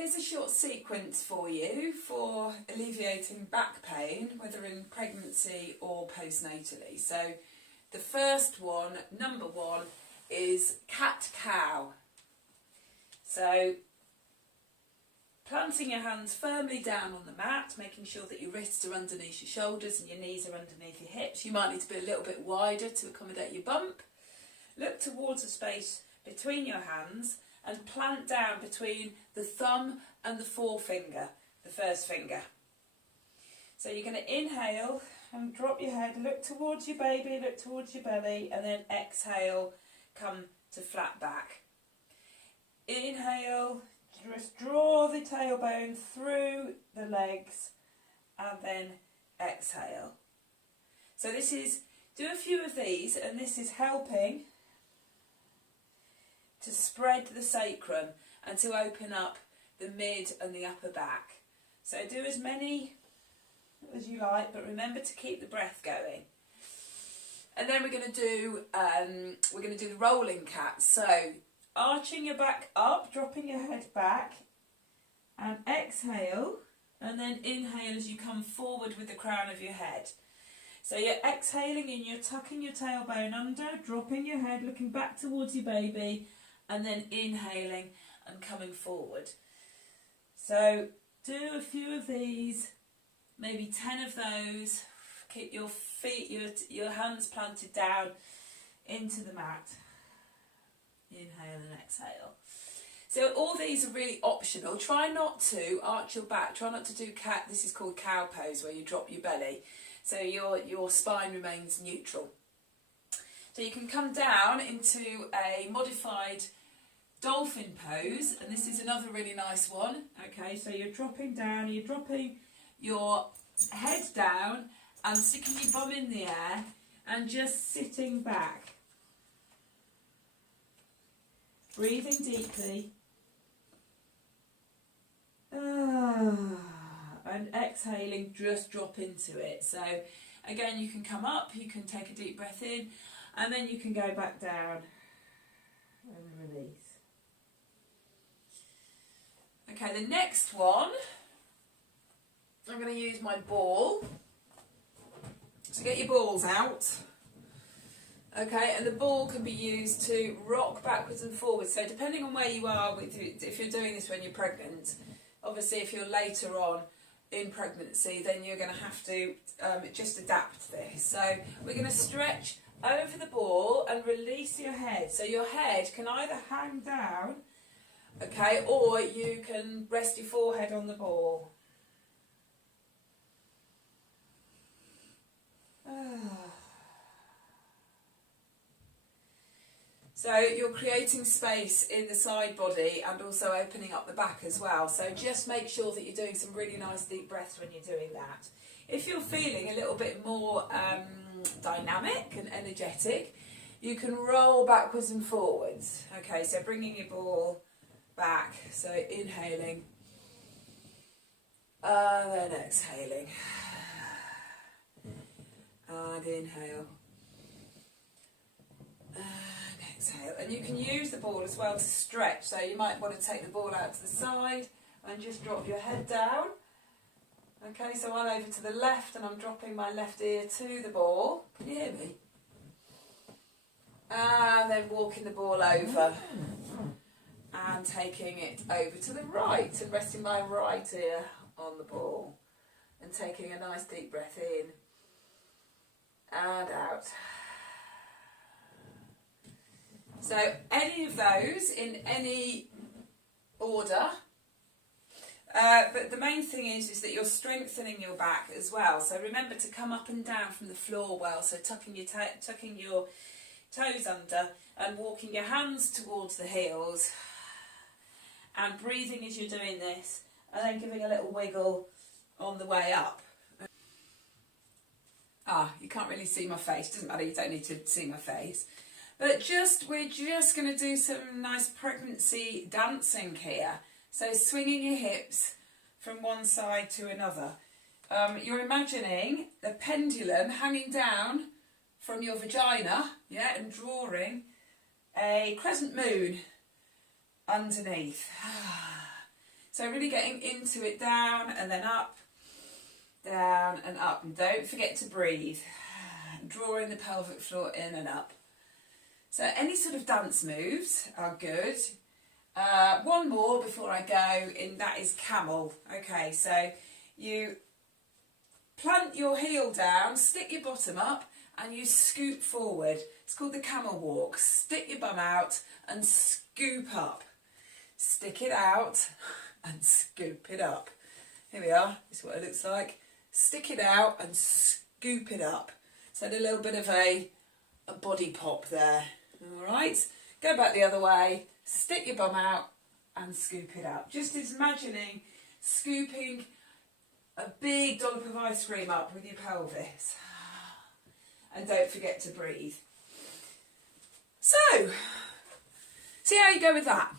Here's a short sequence for you for alleviating back pain, whether in pregnancy or postnatally. So the first one, number one, is cat-cow. So planting your hands firmly down on the mat, making sure that your wrists are underneath your shoulders and your knees are underneath your hips. You might need to be a little bit wider to accommodate your bump. Look towards the space between your hands and plant down between the thumb and the forefinger, the first finger. So you're going to inhale and drop your head, look towards your baby, look towards your belly, and then exhale, come to flat back. Inhale, just draw the tailbone through the legs, and then exhale. So this is, do a few of these, and this is helping to spread the sacrum and to open up the mid and the upper back. So do as many as you like, but remember to keep the breath going. And then we're going to do the rolling cat. So arching your back up, dropping your head back, and exhale, and then inhale as you come forward with the crown of your head. So you're exhaling and you're tucking your tailbone under, dropping your head, looking back towards your baby, and then inhaling and coming forward. So do a few of these, maybe 10 of those. Keep your feet, your hands planted down into the mat. Inhale and exhale. So all these are really optional. Try not to arch your back. Try not to do cat. This is called cow pose, where you drop your belly. So your spine remains neutral. So you can come down into a modified Dolphin pose, and this is another really nice one. Okay, so you're dropping down, you're dropping your head down and sticking your bum in the air and just sitting back. Breathing deeply. And exhaling, just drop into it. So again, you can come up, you can take a deep breath in, and then you can go back down and release. Okay, the next one, I'm going to use my ball. So get your balls out. Okay, and the ball can be used to rock backwards and forwards. So depending on where you are, if you're doing this when you're pregnant, obviously if you're later on in pregnancy, then you're going to have to just adapt this. So we're going to stretch over the ball and release your head. So your head can either hang down, okay, or you can rest your forehead on the ball. So you're creating space in the side body and also opening up the back as well. So just make sure that you're doing some really nice deep breaths when you're doing that. If you're feeling a little bit more dynamic and energetic, you can roll backwards and forwards. Okay, so bringing your ball back, so inhaling, then exhaling, and inhale, and exhale. And you can use the ball as well to stretch, so you might want to take the ball out to the side and just drop your head down. Okay, so I'm over to the left and I'm dropping my left ear to the ball. Can you hear me? And then walking the ball over and taking it over to the right and resting my right ear on the ball and taking a nice deep breath in and out. So any of those in any order, but the main thing is that you're strengthening your back as well. So remember to come up and down from the floor well, so tucking your toes under and walking your hands towards the heels and breathing as you're doing this, and then giving a little wiggle on the way up. You can't really see my face, doesn't matter, you don't need to see my face. But we're just going to do some nice pregnancy dancing here. So swinging your hips from one side to another. You're imagining the pendulum hanging down from your vagina, yeah, and drawing a crescent moon underneath. So So really getting into it, down and then up, down and up. And don't forget to breathe. Drawing the pelvic floor in and up. So any sort of dance moves are good. One more before I go, and that is camel. Okay, so you plant your heel down, stick your bottom up, and you scoop forward. It's called the Camel Walk. Stick your bum out and scoop up. Stick it out and scoop it up. Here we are. This is what it looks like. Stick it out and scoop it up. So a little bit of a body pop there. All right. Go back the other way. Stick your bum out and scoop it up. Just imagining scooping a big dollop of ice cream up with your pelvis. And don't forget to breathe. So, see how you go with that.